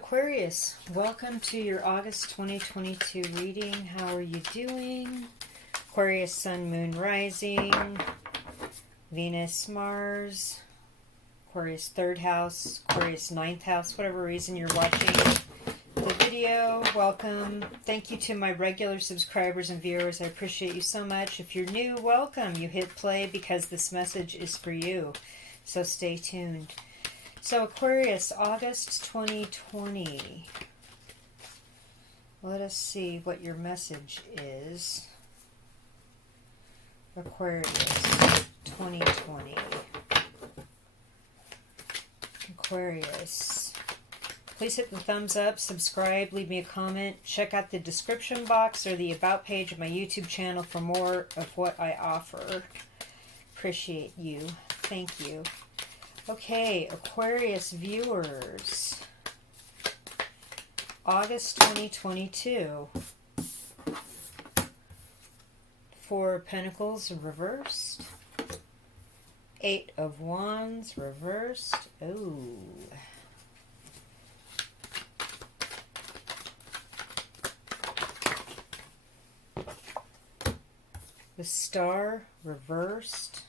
Aquarius, welcome to your August 2022 reading. How are you doing? Aquarius, Sun, Moon, Rising, Venus, Mars, Aquarius 3rd house, Aquarius 9th house, whatever reason you're watching the video. Welcome. Thank you to my regular subscribers and viewers. I appreciate you so much. If you're new, welcome. You hit play because this message is for you. So stay tuned. So Aquarius, August 2020. Let us see what your message is. Aquarius 2020. Aquarius. Please hit the thumbs up, subscribe, leave me a comment. Check out the description box or the about page of my YouTube channel for more of what I offer. Appreciate you. Thank you. Okay, Aquarius viewers, August 2022, Four of Pentacles reversed, Eight of Wands reversed, oh, the Star reversed.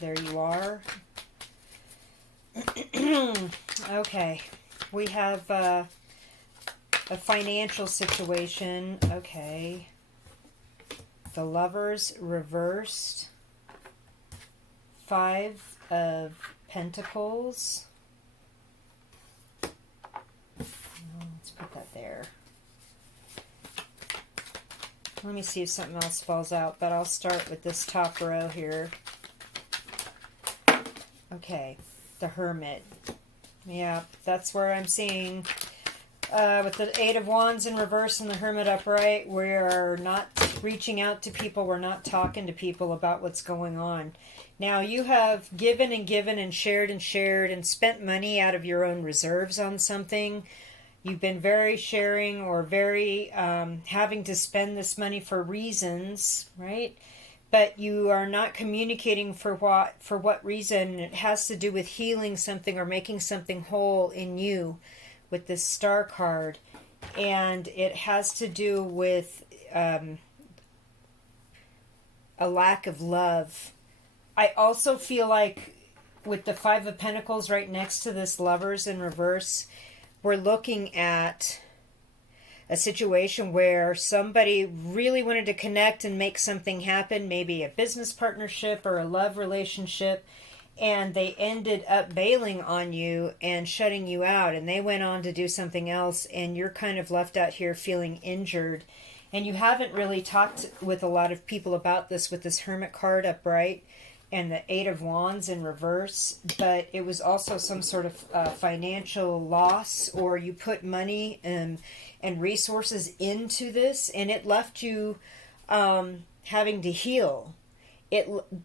There you are. Okay. We have a financial situation. Okay. The Lovers reversed. Five of Pentacles. Let's put that there. Let me see if something else falls out, but I'll start with this top row here. Okay, the Hermit. Yeah, that's where I'm seeing with the Eight of Wands in reverse and the Hermit upright, we're not reaching out to people. We're not talking to people about what's going on. Now, you have given and shared and spent money out of your own reserves on something. You've been very sharing or very having to spend this money for reasons, right? But you are not communicating for what reason. It has to do with healing something or making something whole in you with this Star card. And it has to do with a lack of love. I also feel like with the Five of Pentacles right next to this Lovers in reverse, we're looking at a situation where somebody really wanted to connect and make something happen, maybe a business partnership or a love relationship, and they ended up bailing on you and shutting you out, and they went on to do something else, and you're kind of left out here feeling injured. And you haven't really talked with a lot of people about this with this Hermit card upright and the Eight of Wands in reverse, but it was also some sort of financial loss, or you put money and resources into this, and it left you having to heal.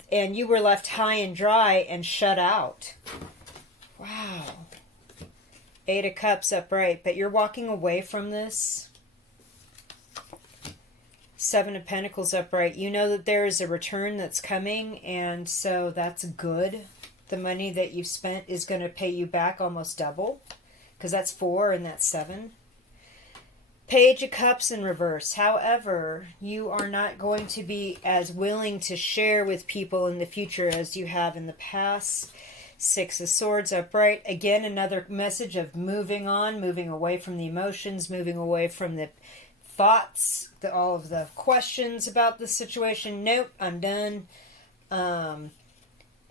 And you were left high and dry and shut out. Wow. Eight of Cups upright, but you're walking away from this. Seven of Pentacles upright. You know that there is a return that's coming, and so that's good. The money that you've spent is going to pay you back almost double, because that's 4 and that's 7. Page of Cups in reverse. However, you are not going to be as willing to share with people in the future as you have in the past. Six of Swords upright. Again, another message of moving on, moving away from the emotions, moving away from the thoughts, all of the questions about the situation. Nope, I'm done.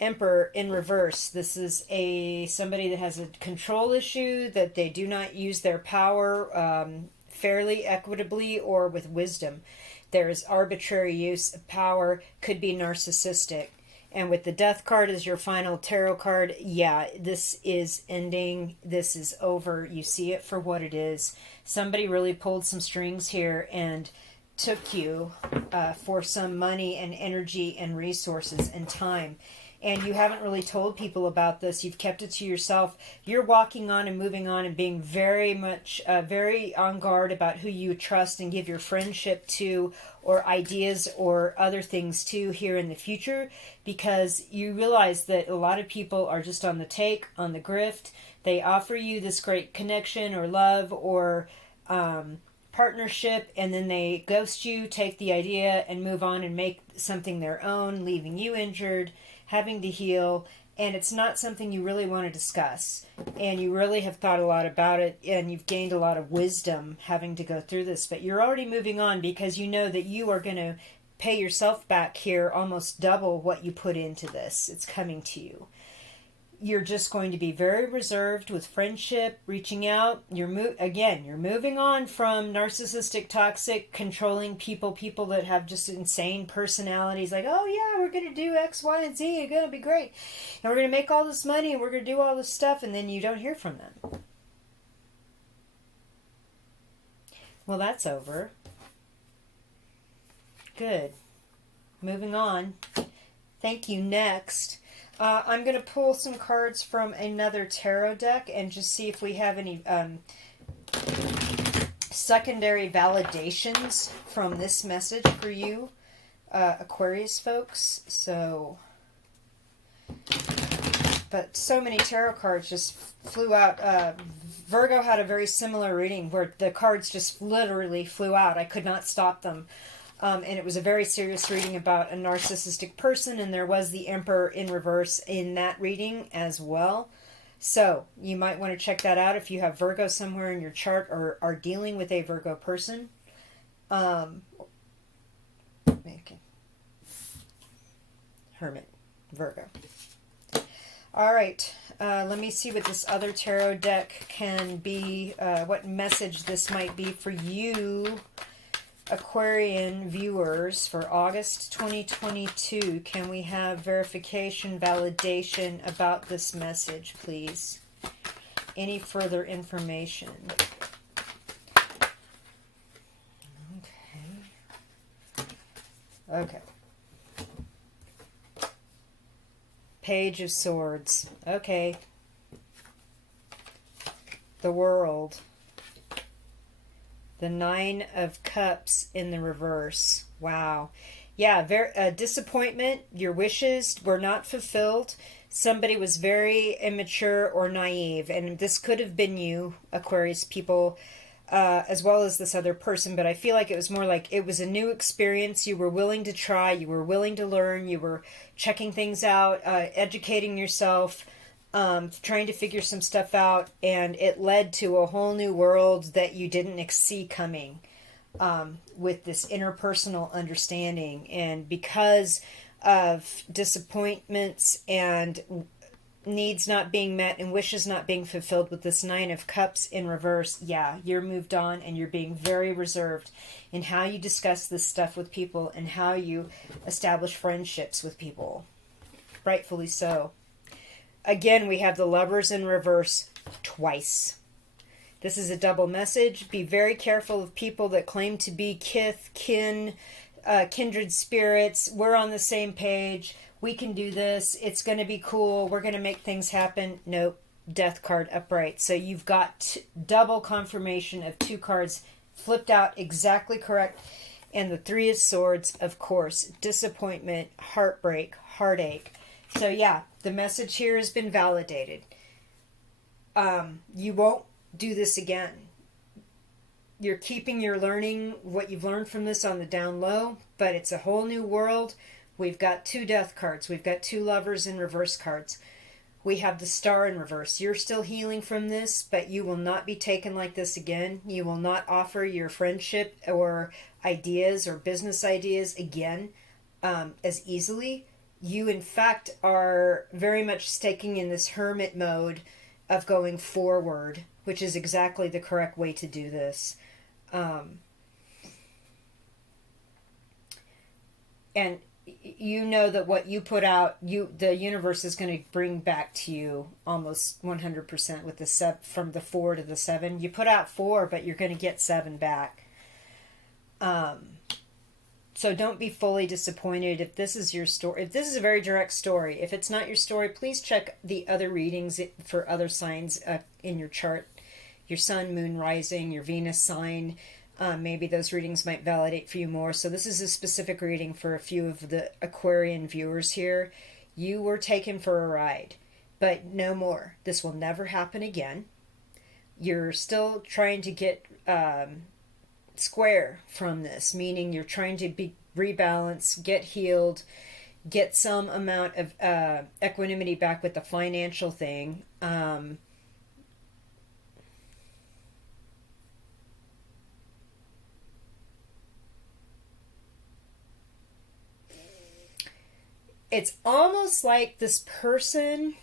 Emperor in reverse. This is somebody that has a control issue, that they do not use their power fairly, equitably, or with wisdom. There is arbitrary use of power, could be narcissistic. And with the Death card as your final tarot card, yeah, this is ending. This is over. You see it for what it is. Somebody really pulled some strings here and took you for some money and energy and resources and time. and you haven't really told people about this. You've kept it to yourself. You're walking on and moving on and being very much, very on guard about who you trust and give your friendship to, or ideas or other things to here in the future, because you realize that a lot of people are just on the take, on the grift. They offer you this great connection or love or partnership, and then they ghost you, take the idea, and move on and make something their own, leaving you injured, having to heal, and it's not something you really want to discuss. And you really have thought a lot about it, and you've gained a lot of wisdom having to go through this, but you're already moving on because you know that you are going to pay yourself back here almost double what you put into this. It's coming to you. You're just going to be very reserved with friendship, reaching out. You're moving on from narcissistic, toxic, controlling people that have just insane personalities. Like, oh yeah, we're going to do X, Y, and Z. It's going to be great. And we're going to make all this money and we're going to do all this stuff. And then you don't hear from them. Well, that's over. Good. Moving on. Thank you. Next. I'm going to pull some cards from another tarot deck and just see if we have any secondary validations from this message for you, Aquarius folks. So, but so many tarot cards just flew out. Virgo had a very similar reading where the cards just literally flew out. I could not stop them. And it was a very serious reading about a narcissistic person, and there was the Emperor in reverse in that reading as well. So you might want to check that out if you have Virgo somewhere in your chart or are dealing with a Virgo person. Hermit, Virgo. All right, let me see what this other tarot deck can be, what message this might be for you, Aquarian viewers, for August 2022. Can we have verification, validation about this message, please? Any further information? Okay. Page of Swords. Okay. The World. The Nine of Cups in the reverse. Wow. Yeah, disappointment. Your wishes were not fulfilled. Somebody was very immature or naive. And this could have been you, Aquarius people, as well as this other person. But I feel like it was more like it was a new experience. You were willing to try. You were willing to learn. You were checking things out, educating yourself. Trying to figure some stuff out, and it led to a whole new world that you didn't see coming, with this interpersonal understanding. And because of disappointments and needs not being met and wishes not being fulfilled with this Nine of Cups in reverse, yeah, you're moved on and you're being very reserved in how you discuss this stuff with people and how you establish friendships with people. Rightfully so. Again, we have the Lovers in reverse twice. This is a double message. Be very careful of people that claim to be kin, kindred spirits. We're on the same page. We can do this. It's going to be cool. We're going to make things happen. Nope. Death card upright. So you've got double confirmation of two cards flipped out exactly correct. And the Three of Swords, of course. Disappointment, heartbreak, heartache. So yeah, the message here has been validated. You won't do this again. You're keeping your learning, what you've learned from this, on the down low, but it's a whole new world. We've got two Death cards. We've got two Lovers in reverse cards. We have the Star in reverse. You're still healing from this, but you will not be taken like this again. You will not offer your friendship or ideas or business ideas again as easily. You, in fact, are very much staking in this hermit mode of going forward, which is exactly the correct way to do this. And you know that what you put out, the universe is going to bring back to you almost 100% with the from the 4 to the 7. You put out 4, but you're going to get 7 back. So don't be fully disappointed if this is your story. If this is a very direct story, if it's not your story, please check the other readings for other signs in your chart. Your sun, moon, rising, your Venus sign. Maybe those readings might validate for you more. So this is a specific reading for a few of the Aquarian viewers here. You were taken for a ride, but no more. This will never happen again. You're still trying to get square from this, meaning you're trying to be rebalance, get healed, get some amount of equanimity back with the financial thing. It's almost like this person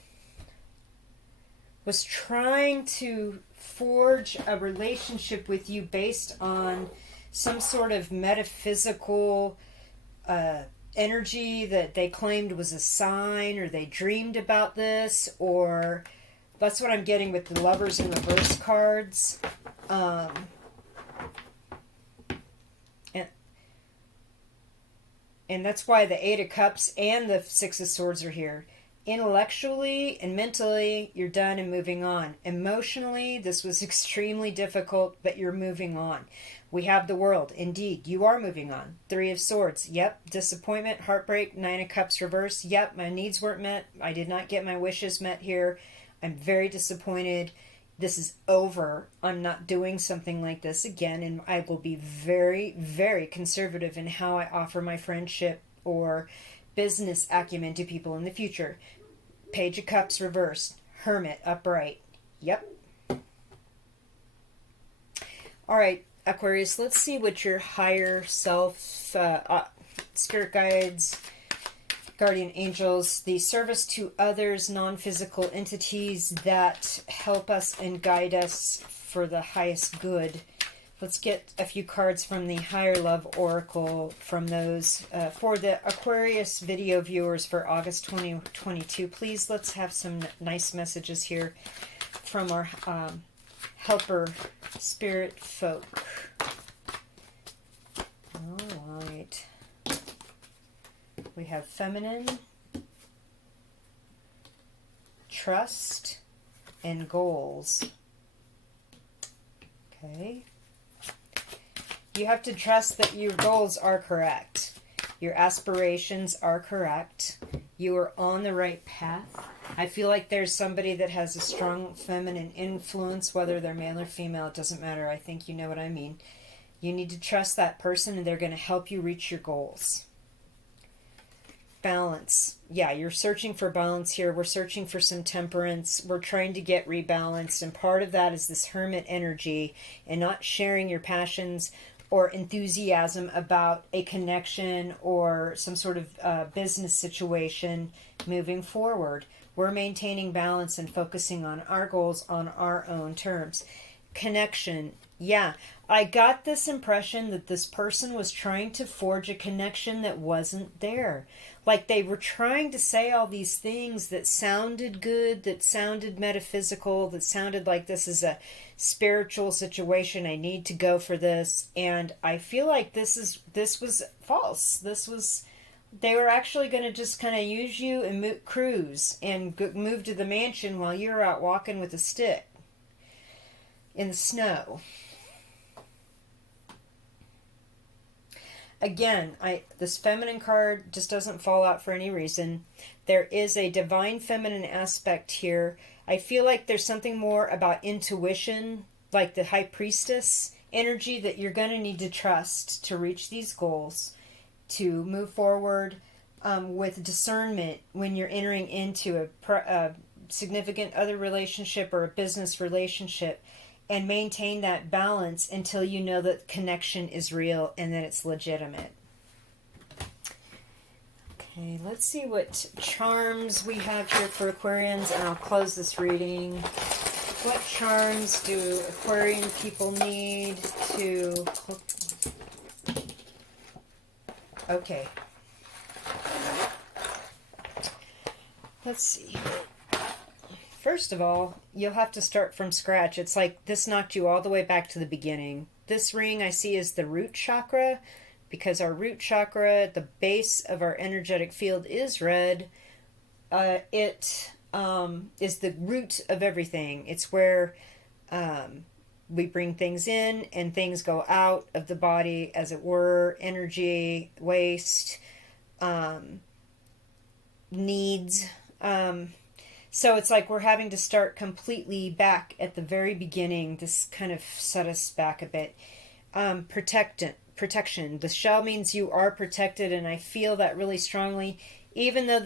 was trying to forge a relationship with you based on some sort of metaphysical energy that they claimed was a sign, or they dreamed about this, or that's what I'm getting with the Lovers in Reverse cards. And that's why the Eight of Cups and the Six of Swords are here. Intellectually and mentally, you're done and moving on. Emotionally, this was extremely difficult, but you're moving on. We have the World. Indeed, you are moving on. Three of Swords. Yep. Disappointment, heartbreak, Nine of Cups reverse. Yep. My needs weren't met. I did not get my wishes met here. I'm very disappointed. This is over. I'm not doing something like this again, and I will be very, very conservative in how I offer my friendship or business acumen to people in the future. Page of Cups reversed. Hermit upright. Yep. All right, Aquarius, let's see what your higher self, spirit guides, guardian angels, the service to others, non-physical entities that help us and guide us for the highest good. Let's get a few cards from the Higher Love Oracle from those for the Aquarius video viewers for August 2022. Please, let's have some nice messages here from our helper spirit folk. All right. We have feminine, trust, and goals. Okay. You have to trust that your goals are correct. Your aspirations are correct. You are on the right path. I feel like there's somebody that has a strong feminine influence, whether they're male or female, it doesn't matter. I think you know what I mean. You need to trust that person, and they're going to help you reach your goals. Balance. Yeah, you're searching for balance here. We're searching for some temperance. We're trying to get rebalanced, and part of that is this hermit energy and not sharing your passions or enthusiasm about a connection or some sort of business situation moving forward. We're maintaining balance and focusing on our goals on our own terms. Connection. Yeah, I got this impression that this person was trying to forge a connection that wasn't there. Like they were trying to say all these things that sounded good, that sounded metaphysical, that sounded like this is a spiritual situation. I need to go for this. And I feel like this was false. They were actually going to just kind of use you and cruise and move to the mansion while you're out walking with a stick in the snow. Again, this feminine card just doesn't fall out for any reason. There is a divine feminine aspect here. I feel like there's something more about intuition, like the high priestess energy that you're going to need to trust to reach these goals, to move forward with discernment when you're entering into a significant other relationship or a business relationship. And maintain that balance until you know that connection is real and that it's legitimate. Okay, let's see what charms we have here for Aquarians, and I'll close this reading. What charms do Aquarian people need to... Okay. Let's see. First of all, you'll have to start from scratch. It's like this knocked you all the way back to the beginning. This ring I see is the root chakra, because our root chakra, the base of our energetic field, is red. It is the root of everything. It's where we bring things in and things go out of the body, as it were. Energy, waste, needs. So it's like we're having to start completely back at the very beginning. This kind of set us back a bit. Protection. The shell means you are protected, and I feel that really strongly. Even though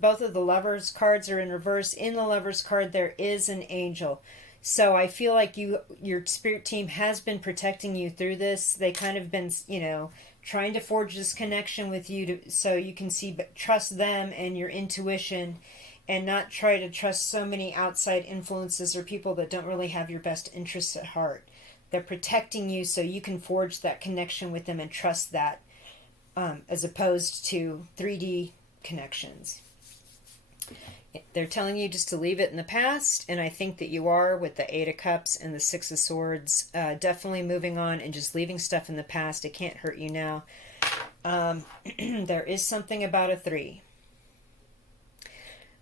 both of the lovers cards are in reverse, in the lovers card there is an angel. So I feel like your spirit team has been protecting you through this. They kind of been, trying to forge this connection with you so you can trust them and your intuition, and not try to trust so many outside influences or people that don't really have your best interests at heart. They're protecting you so you can forge that connection with them and trust that, as opposed to 3D connections. They're telling you just to leave it in the past, and I think that you are, with the 8 of Cups and the 6 of Swords. Definitely moving on and just leaving stuff in the past. It can't hurt you now. There is something about a 3.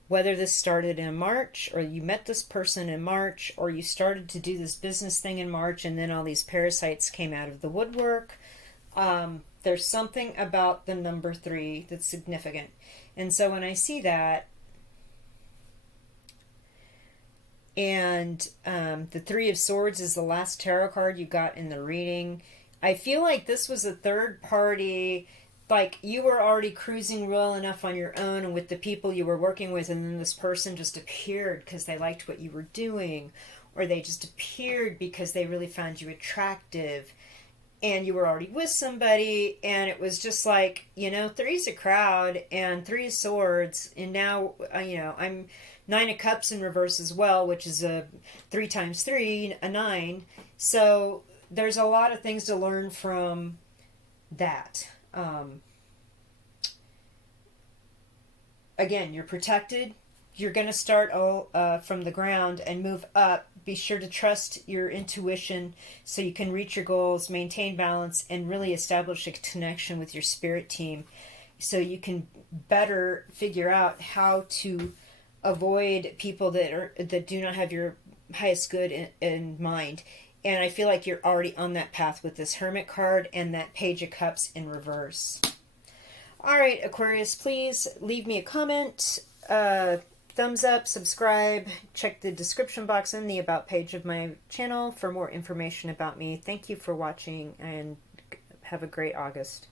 Whether this started in March, or you met this person in March, or you started to do this business thing in March and then all these parasites came out of the woodwork, there's something about the number 3 that's significant. And so when I see that, and the 3 of Swords is the last tarot card you got in the reading, I feel like this was a third party. Like, you were already cruising well enough on your own and with the people you were working with, and then this person just appeared because they liked what you were doing, or they just appeared because they really found you attractive, and you were already with somebody, and it was just like, 3's a crowd, and 3 of Swords, and now, I'm 9 of Cups in reverse as well, which is a 3 times 3, a 9, so there's a lot of things to learn from that. Again, you're protected. You're going to start from the ground and move up. Be sure to trust your intuition so you can reach your goals, maintain balance, and really establish a connection with your spirit team so you can better figure out how to avoid people that do not have your highest good in mind. And I feel like you're already on that path with this Hermit card and that Page of Cups in reverse. All right, Aquarius, please leave me a comment, thumbs up, subscribe, check the description box in the About page of my channel for more information about me. Thank you for watching, and have a great August.